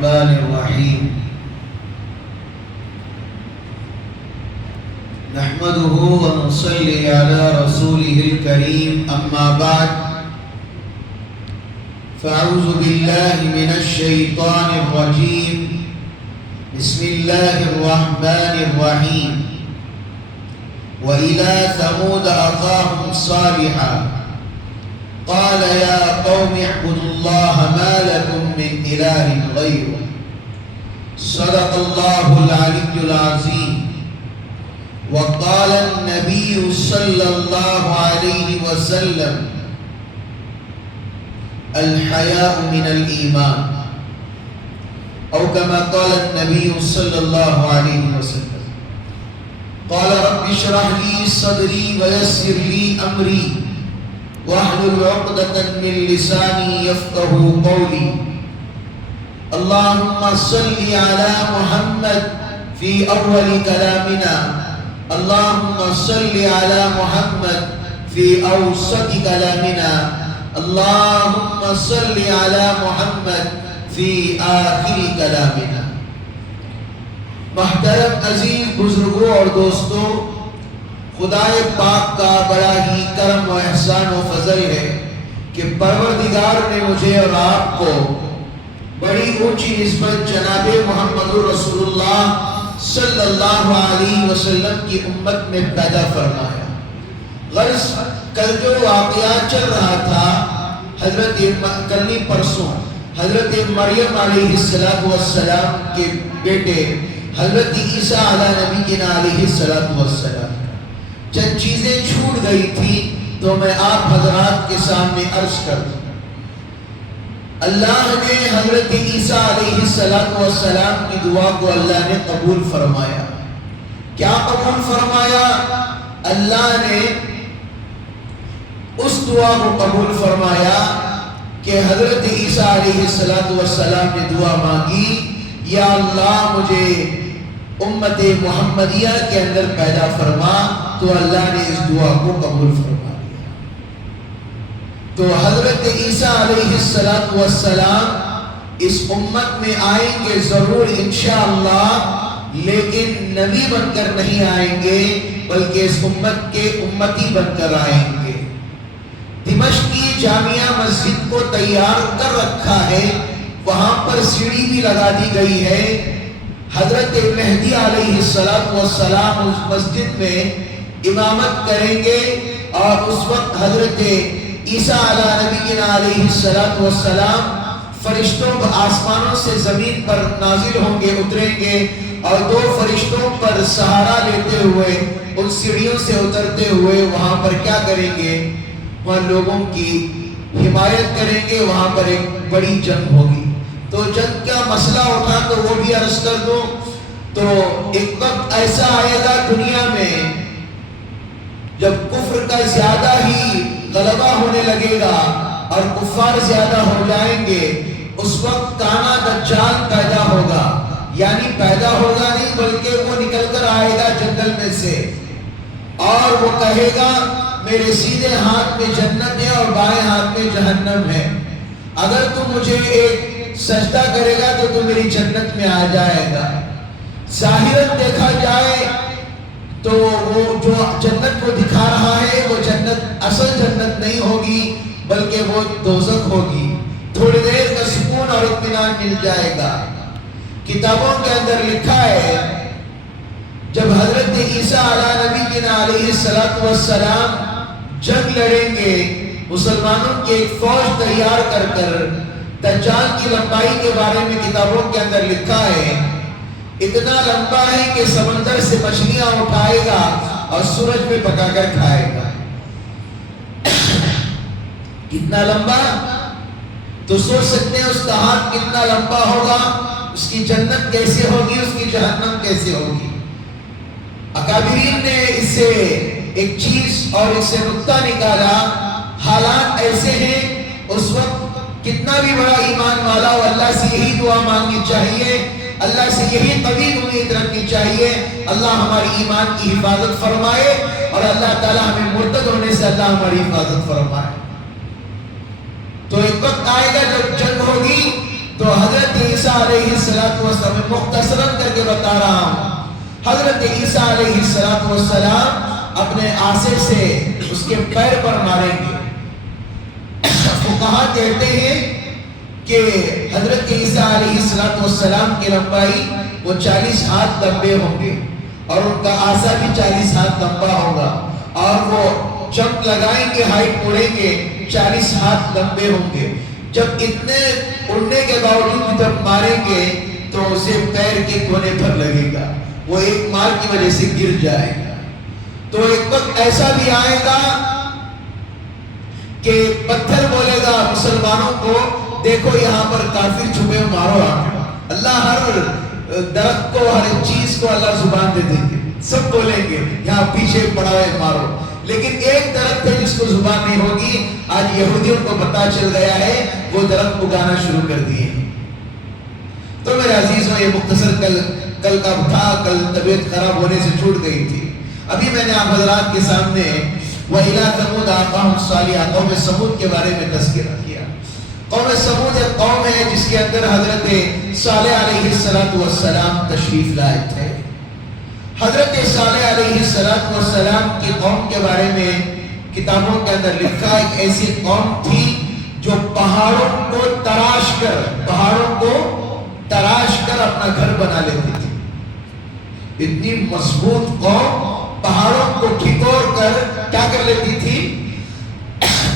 الرحمن الرحیم نحمده ونصلي على رسوله الكريم اما بعد فاعوذ بالله من الشيطان الرجيم بسم الله الرحمن الرحيم وإلى ثمود أخاهم صالحا قال يا قوم اعبدوا الله ما لكم من إله غيره صدق الله العلي العظيم وقال النبي صلى الله عليه وسلم الحياء من الإيمان أو كما قال النبي صلى الله عليه وسلم قال رب اشرح لي صدري ويسر لي أمري واحلل عقدة من لساني يفقهوا قولي اللهم صل على محمد في أول كلامنا اللهم صل على محمد في أوسط كلامنا اللهم صل على محمد في آخر كلامنا. محترم عزیز بزرگوں اور دوستوں، خدائے پاک کا بڑا ہی کرم و احسان و فضل ہے کہ پروردگار نے مجھے اور آپ کو بڑی اونچی نسبت جناب محمد رسول اللہ صلی اللہ علیہ وسلم کی امت میں پیدا فرمایا. غرض کل جو واقعہ چل رہا تھا، حضرت کل پرسوں حضرت مریم علیہ السلام کے بیٹے حضرت عیسیٰ علیہ نبی علیہ السلام چند چیزیں چھوٹ گئی تھی تو میں آپ حضرات کے سامنے عرض کر دوں. اللہ نے حضرت عیسیٰ علیہ السلام کی دعا کو اللہ نے قبول فرمایا. کیا قبول فرمایا؟ اللہ نے اس دعا کو قبول فرمایا کہ حضرت عیسیٰ علیہ السلام نے دعا مانگی، یا اللہ مجھے امت محمدیہ کے اندر پیدا فرما، تو اللہ نے اس دعا کو قبول فرما لیا. تو حضرت عیسیٰ علیہ السلام اس امت میں آئیں گے ضرور انشاءاللہ، لیکن نبی بن کر نہیں آئیں گے بلکہ اس امت کے امتی بن کر آئیں گے. دمشق کی جامعہ مسجد کو تیار کر رکھا ہے، وہاں پر سیڑھی بھی لگا دی گئی ہے. حضرت مہدی علیہ السلام اس مسجد میں امامت کریں گے اور اس وقت حضرت عیسیٰ علیہ نبی علیہ السلام فرشتوں آسمانوں سے زمین پر نازل ہوں گے، اتریں گے اور دو فرشتوں پر سہارا لیتے ہوئے ان سیڑھیوں سے اترتے ہوئے وہاں پر کیا کریں گے؟ وہاں لوگوں کی حمایت کریں گے. وہاں پر ایک بڑی جنگ ہوگی. تو جنگ کا مسئلہ اٹھا تو وہ بھی عرض کر دو. تو ایک وقت ایسا آئے گا دنیا میں جب کفر کا زیادہ ہی غلبہ ہونے لگے گا اور کفار زیادہ ہو جائیں گے. اس وقت کانا دجال پیدا ہوگا، یعنی پیدا ہوگا نہیں بلکہ وہ نکل کر آئے گا جنگل میں سے اور وہ کہے گا میرے سیدھے ہاتھ میں جنت ہے اور بائیں ہاتھ میں جہنم ہے، اگر تم مجھے ایک سجدہ کرے گا تو تم میری جنت میں آ جائے گا. ظاہراً دیکھا جائے تو وہ جو جنت کو دکھا رہا ہے وہ جنت اصل جنت نہیں ہوگی بلکہ وہ دوزخ ہوگی. تھوڑی دیر کا سکون اور اطمینان مل جائے گا. کتابوں کے اندر لکھا ہے جب حضرت عیسیٰ علیہ نبی علیہ السلام جنگ لڑیں گے، مسلمانوں کی ایک فوج تیار کر کر دجال کی لمبائی کے بارے میں کتابوں کے اندر لکھا ہے اتنا لمبا ہے کہ سمندر سے مچھلیاں اٹھائے گا اور سورج میں پکا کر کھائے گا. کتنا لمبا؟ تو سوچ سکتے ہیں اس کا ہاتھ کتنا لمبا ہوگا، اس کی جنت کیسے ہوگی، اس کی جہنم کیسے ہوگی. اکابرین نے اس سے ایک چیز اور اس سے نقطہ نکالا، حالات ایسے ہیں اس وقت کتنا بھی بڑا ایمان والا ہو اللہ سے یہی دعا مانگنی چاہیے، اللہ سے یہی طویل امید رکھنی چاہیے اللہ ہماری ایمان کی حفاظت فرمائے اور اللہ تعالی ہمیں مرتد ہونے سے اللہ ہماری حفاظت فرمائے. تو ایک وقت آئے گا جب جنگ ہوگی، تو حضرت عیسیٰ علیہ السلام مختصراً کر کے بتا رہا ہوں، حضرت عیسیٰ علیہ السلام اپنے آسے سے اس کے پیر پر ماریں گے۔ فقہا کہتے ہیں کہ حضرت عیسیٰ علیہ السلام کی لمبائی وہ 40 ہاتھ لمبے ہوں گے اور ان کا آسا بھی 40 ہاتھ لمبا ہوگا، اور وہ جمپ لگائیں گے، ہائٹ اڑیں گے، 40 ہاتھ لمبے ہوں گے۔ جب اتنے اڑنے کے باوجود جب ماریں گے تو اسے پیر کے کونے پر لگے گا، وہ ایک مار کی وجہ سے گر جائے گا۔ تو ایک وقت ایسا بھی آئے گا کہ پتھر بولے گا مسلمانوں کو، دیکھو یہاں پر کافر چھپے، مارو آپ۔ اللہ ہر درخت کو، ہر چیز کو اللہ زبان دے دیں گے، سب بولیں گے یہاں پیچھے پڑا ہے مارو، لیکن ایک درخت ہے جس کو زبان نہیں ہوگی۔ آج یہودیوں کو پتا چل گیا ہے، وہ درخت اگانا شروع کر دیے۔ تو میرے عزیزوں، یہ مختصر کل کا تھا، کل طبیعت خراب ہونے سے چھوٹ گئی تھی۔ ابھی میں نے آپ حضرات کے سامنے وَإِلَىٰ ثَمُودَ أَخَاهُمْ صَالِحًا قوم سمود کے بارے میں تذکرہ کیا۔ قوم سمود ایک قوم ہے جس کے اندر حضرت صالح علیہ السلام تشریف لائے تھے۔ حضرت صالح علیہ السلام کی قوم کے بارے میں کتابوں کے اندر لکھا، ایک ایسی قوم تھی جو پہاڑوں کو تراش کر اپنا گھر بنا لیتی تھی۔ اتنی مضبوط قوم پہاڑوں کو ٹھکور کر کیا کر لیتی تھی؟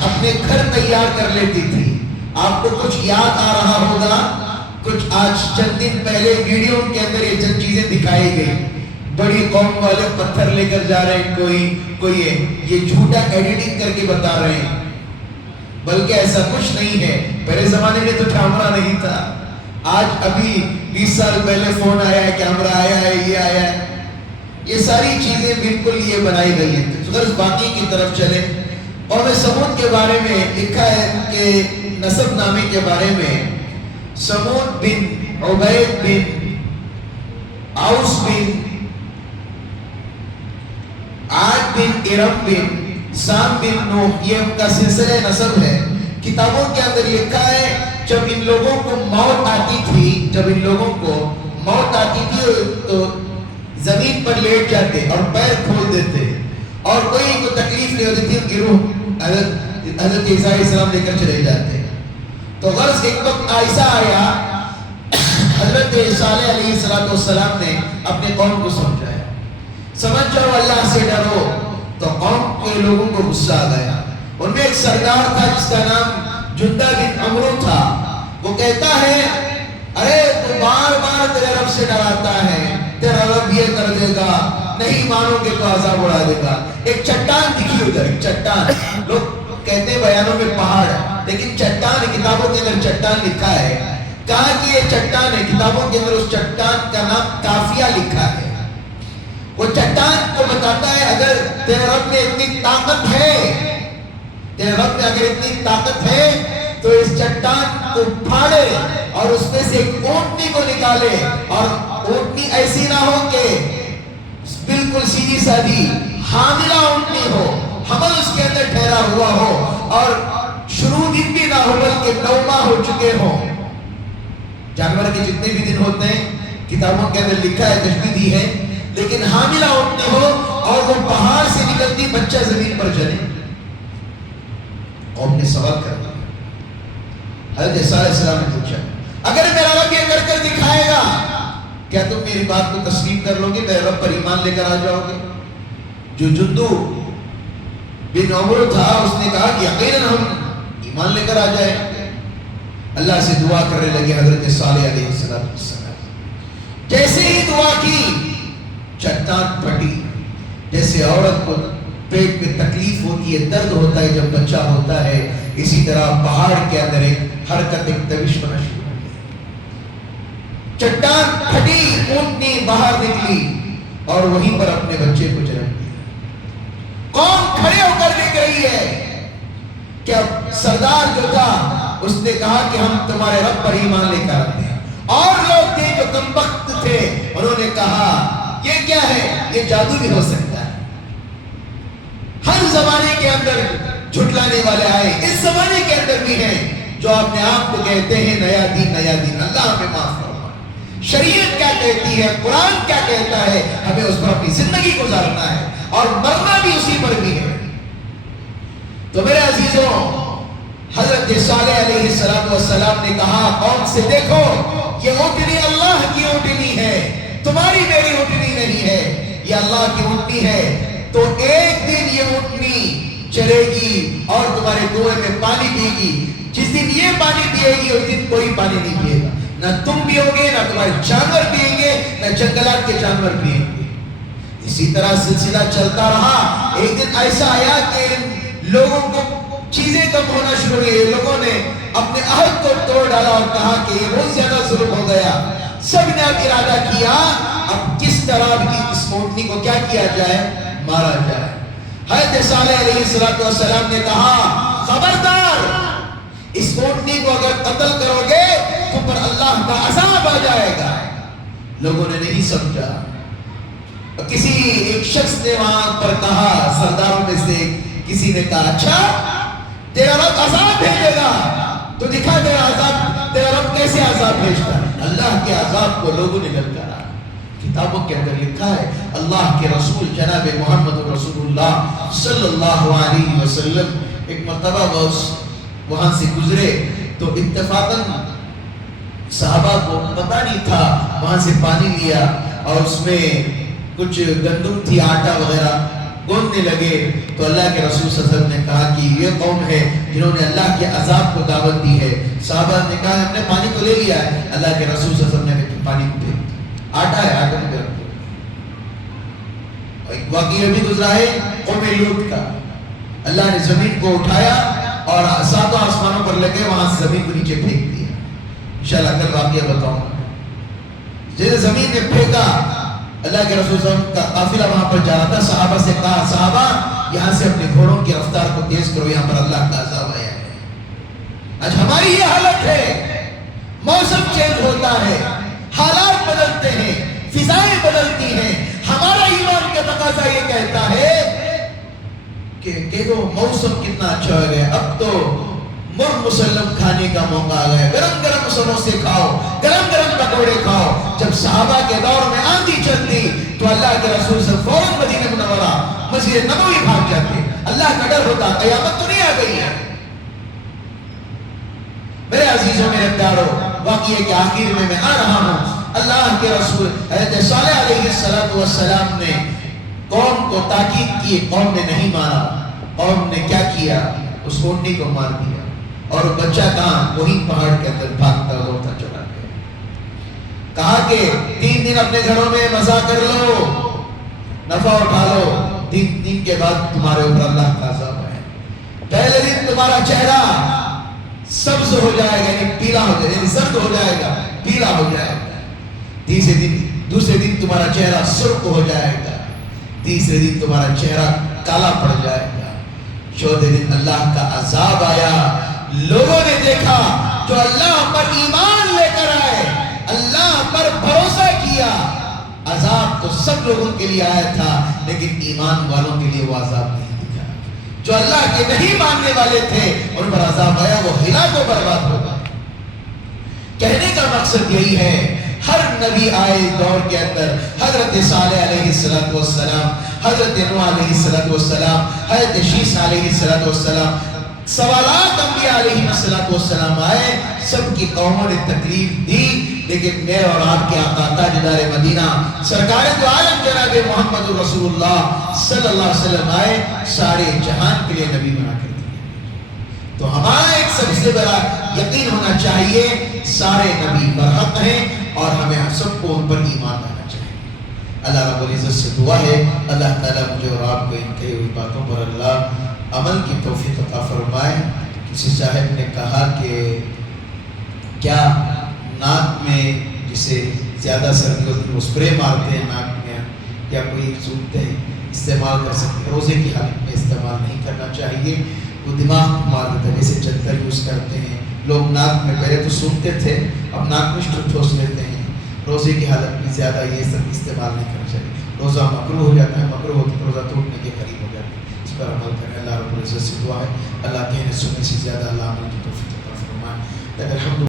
اپنے گھر تیار کر لیتی تھی۔ آپ کو کچھ یاد آ رہا ہوگا، کچھ آج چند دن پہلے ویڈیو کے اندر یہ چند چیزیں دکھائی گئی۔ بڑی قوم والے پتھر لے کر جا رہے ہیں، کوئی یہ جھوٹا ایڈیٹنگ کر کے بتا رہے ہیں، بلکہ ایسا کچھ نہیں ہے۔ پہلے زمانے میں تو کیمرہ نہیں تھا، آج ابھی 20 سال پہلے فون آیا ہے، کیمرہ آیا ہے، یہ آیا ہے، یہ ساری چیزیں بالکل یہ بنائی گئی ہیں۔ غرض باقی کی طرف چلیں۔ قوم سمود کے بارے میں لکھا ہے کہ نسب نامے کے بارے میں سمود بن عبید بن اوس بن عاد بن ارم بن سام بن نوح، یہ ان کا سلسلہ نسب ہے۔ کتابوں کے اندر لکھا ہے جب ان لوگوں کو موت آتی تھی تو زمین پر لیٹ جاتے اور پیر کھول دیتے، اور کوئی تکلیف نہیں ہوتی تھی، ان کی روح حضرت عیسیٰ علیہ السلام لے کر چلے جاتے۔ تو غرض ایک وقت ایسا آیا، حضرت صالح علیہ السلام نے اپنے قوم کو سمجھایا، سمجھ جاؤ اللہ سے ڈرو۔ تو قوم کے لوگوں کو غصہ آ گیا۔ ان میں ایک سردار تھا جس کا نام جندہ بن عمرو تھا، وہ کہتا ہے ارے تو بار بار تیرے رب سے ڈراتا ہے، تیرا رب یہ کر دے گا، نہیں مانو گے تو عذاب اڑا دے گا۔ ایک چٹان دکھی ادھر، ایک چٹان، لوگ کہتے ہیں بیانوں میں پہاڑ ہے، لیکن چٹان، کتابوں کے اندر چٹان لکھا ہے، کہا کہ یہ چٹان ہے، کتابوں کے اندر اس چٹان کا نام کافیہ لکھا ہے۔ وہ چٹان کو بتاتا ہے اگر تیرے رب میں اتنی طاقت ہے تو اس چٹان کو پھاڑے اور اس میں سے ایک اونٹنی کو نکالے، اور اونٹنی ایسی نہ ہو کہ بالکل سیدھی سادھی حاملہ اونٹنی ہو، حمل اس کے اندر ٹھہرا ہوا ہو، اور شروع دن بھی نہ ہو بلکہ 9 ماہ ہو چکے ہوں۔ جانور کے جتنے بھی دن ہوتے ہیں کتابوں کے اندر لکھا ہے، تشبیہ دی ہے، لیکن حاملہ اونٹنی ہو اور وہ پہاڑ سے نکلتی بچہ زمین پر چلے۔ قوم نے سوال کر دیا، حضرت عیسیٰ علیہ السلام نے پوچھا اگر میرا رب یہ کر کر دکھائے گا کیا تم میری بات کو تسلیم کر لو گے، میرے رب پر ایمان لے کر آ جاؤ گے؟ جو جندو بن عمرو تھا اس نے کہا کہ یقیناً ہم ایمان لے کر آ جائیں گے۔ اللہ سے دعا کرنے لگے حضرت صالح علیہ السلام۔ جیسے ہی دعا کی چٹان پھٹی، جیسے عورت کو پیٹ میں تکلیف ہوتی ہے، درد ہوتا ہے جب بچہ ہوتا ہے، اسی طرح پہاڑ کے اندر ایک حرکت، ایک تبش ہونا شروع ہو گئی۔ چٹان پھٹی، اونٹنی باہر نکلی اور وہیں پر اپنے بچے کو جنم دیا۔ قوم کھڑے ہو کر دیکھ رہی ہے کہ اب سردار جو تھا اس نے کہا کہ ہم تمہارے رب پر ایمان لے کر آتے ہیں، اور لوگ تھے جو کمبخت تھے، انہوں نے کہا یہ کیا ہے، یہ جادو بھی ہو سکتا ہے۔ ہر زمانے کے اندر جھٹلانے والے آئے، اس زمانے کے اندر بھی ہیں جو اپنے آپ کو کہتے ہیں نیا دین اللہ ہمیں معاف فرمائے۔ شریعت کیا کہتی ہے، قرآن کیا کہتا ہے، ہمیں اس پر اپنی زندگی گزارنا ہے اور مرنا بھی اسی پر بھی ہے۔ تو میرے عزیزوں، حضرت صالح علیہ السلام نے کہا قوم سے دیکھو یہ اونٹنی اللہ کی اونٹنی ہے، تمہاری میری اونٹنی نہیں ہے، یہ اللہ کی اونٹنی ہے۔ تو ایک دن یہ اونٹنی چلے گی اور تمہارے کنویں میں پانی پیے گی، جس دن یہ پانی پیے گی اس دن کوئی پانی نہیں پیے گا، نہ تم پیو گے، نہ تمہارے جانور پیئیں گے، نہ جنگلات کے جانور پیئیں گے۔ اسی طرح سلسلہ چلتا رہا۔ ایک دن ایسا آیا کہ لوگوں کو چیزیں کم ہونا شروع ہوئی، لوگوں نے اپنے عہد کو توڑ ڈالا اور کہا کہ یہ بہت زیادہ ظلم ہو گیا۔ سب نے اب ارادہ کیا اب کس طرح بھی اس اونٹنی کو کیا کیا جائے، مارا جائے۔ حضرت صالح علیہ السلام نے کہا خبردار، اس اونٹنی کو اگر قتل کرو گے تو پر اللہ کا عذاب آ جائے گا۔ لوگوں نے نہیں سمجھا۔ کسی ایک شخص نے وہاں پر کہا، سرداروں میں سے کسی نے کہا اچھا تیرا رب عذاب بھیجے گا تو دکھا تیرا عذاب، تیرا رب کیسے عذاب بھیجتا ہے۔ اللہ کے عذاب کو لوگوں نے للکارا۔ کتابوں کے اندر لکھا ہے اللہ کے رسول جناب محمد رسول اللہ صلی اللہ علیہ وسلم ایک مرتبہ وہاں سے گزرے تو اتفاقاً صحابہ کو پتہ نہیں تھا، وہاں سے پانی لیا اور اس میں کچھ گندم تھی، آٹا وغیرہ گوندنے لگے تو اللہ کے رسول صلی اللہ علیہ وسلم نے کہا کہ یہ قوم ہے جنہوں نے اللہ کے عذاب کو دعوت دی ہے۔ صحابہ نے کہا ہم نے پانی کو لے لیا ہے۔ اللہ کے رسول صلی اللہ علیہ وسلم نے کہا پانی کو دے، آٹا ہے آٹا میں رکھ دو۔ ایک واقعہ بھی گزرا ہے قوم لوط کا، اللہ نے زمین کو اٹھایا اور ساتوں آسمانوں پر لگے، وہاں سے زمین کو نیچے پھینک دیا۔ انشاءاللہ کل واقعہ بتاؤں گا۔ جیسے زمین میں پھینکا، اللہ کے رسول صلی اللہ علیہ وسلم کا قافلہ وہاں پر جا رہا تھا، صحابہ سے کہا صحابہ یہاں سے اپنے گھوڑوں کی رفتار کو تیز کرو، یہاں پر اللہ کا عذاب آیا ہے۔ آج ہماری یہ حالت ہے، موسم چینج ہوتا ہے، حالات بدلتے ہیں، فضائیں بدلتی ہیں، ہمارا ایمان کا تقاضا یہ کہتا ہے کہ دیکھو موسم کتنا اچھا ہو گیا، اب تو مر مسلم کھانے کا موقع آ گیا، گرم گرم سموسے کھاؤ، گرم گرم پکوڑے کھاؤ۔ جب صحابہ کے دور میں آندھی چلتی تو اللہ کے رسول صلی اللہ علیہ وسلم فوراً مدینہ منورہ مسجد نبوی بھاگ جاتے، اللہ کا ڈر ہوتا قیامت تو نہیں آ گئی ہے۔ میرے عزیزوں میرے پیارو، واقعے کے آخر میں آ رہا ہوں۔ اللہ کے رسول حضرت صالح علیہ السلام نے قوم کو تاکید کی، قوم نے نہیں مارا۔ قوم نے کیا کیا، اس اونٹنی کو مار دیا اور بچہ کہاں، وہی پہاڑ کے اندر بھاگتا ہوتا چلا گیا۔ کہا کہ 3 دن اپنے گھروں میں مزہ کر لو، نفع اٹھا لو، 3 دن کے بعد تمہارے اوپر اللہ کا عذاب ہے۔ پہلے دن تمہارا چہرہ سبز ہو جائے گا، یعنی پیلا ہو جائے گا، یعنی زرد ہو جائے گا، پیلا ہو جائے گا۔ دوسرے دن تمہارا چہرہ سرخ ہو جائے گا، تیسرے دن تمہارا چہرہ کالا پڑ جائے گا، چوتھے دن اللہ کا عذاب آیا۔ لوگوں نے دیکھا جو اللہ پر ایمان لے کر آئے، اللہ پر بھروسہ کیا، عذاب تو سب لوگوں کے لیے آیا تھا لیکن ایمان والوں کے لیے وہ عذاب نہیں دکھا۔ جو اللہ کے نہیں ماننے والے تھے ان پر عذاب آیا، وہ ہلاک و برباد ہو گئے۔ کہنے کا مقصد یہی ہے، ہر نبی آئے دور کے اندر، حضرت صالح علیہ السلام، حضرت نوح علیہ السلام، حضرت شیس علیہ السلام، سوالات انبیاء علیہ السلام آئے، سب کی قوموں نے تکلیف دی، لیکن میں اور آپ کے آقا تاجدار مدینہ سرکار دو عالم جناب محمد رسول اللہ صلی اللہ علیہ وسلم آئے، سارے جہان کے لیے نبی بنا کر دیا۔ تو ہمارا ایک سب سے بڑا یقین ہونا چاہیے، سارے نبی برحق ہیں اور ہمیں سب کو ان پر ایمان لانا چاہیے۔ اللہ رب العزت سے دعا ہے اللہ تعالیٰ مجھے اور آپ کو ان کہی ہوئی باتوں پر اللہ عمل کی توفیق عطا فرمائے۔ کسی صاحب نے کہا کہ کیا ناک میں جسے زیادہ سردی ہوتی ہے وہ اسپرے مارتے ہیں ناک میں، یا کوئی صورتیں استعمال کر سکتے ہیں؟ روزے کی حالت میں استعمال نہیں کرنا چاہیے، وہ دماغ مار دیتا ہے، جیسے چدر یوز کرتے ہیں لوگ ناک میں، پہلے تو سنتے تھے اب ناک میں ٹھوس لیتے ہیں۔ روزے کی حالت میں زیادہ یہ سب استعمال نہیں کرنا چاہیے، روزہ مکروہ ہو جاتا ہے، مکروہ ہوتا ہے روزہ ٹوٹنے کے قریب ہو جاتا ہے۔ اس پر عمل کریں۔ اللہ رب العزت سے دعا ہے اللہ کہنے سننے سے زیادہ اللہ عمل کی توفیق عطا فرمائے۔ الحمد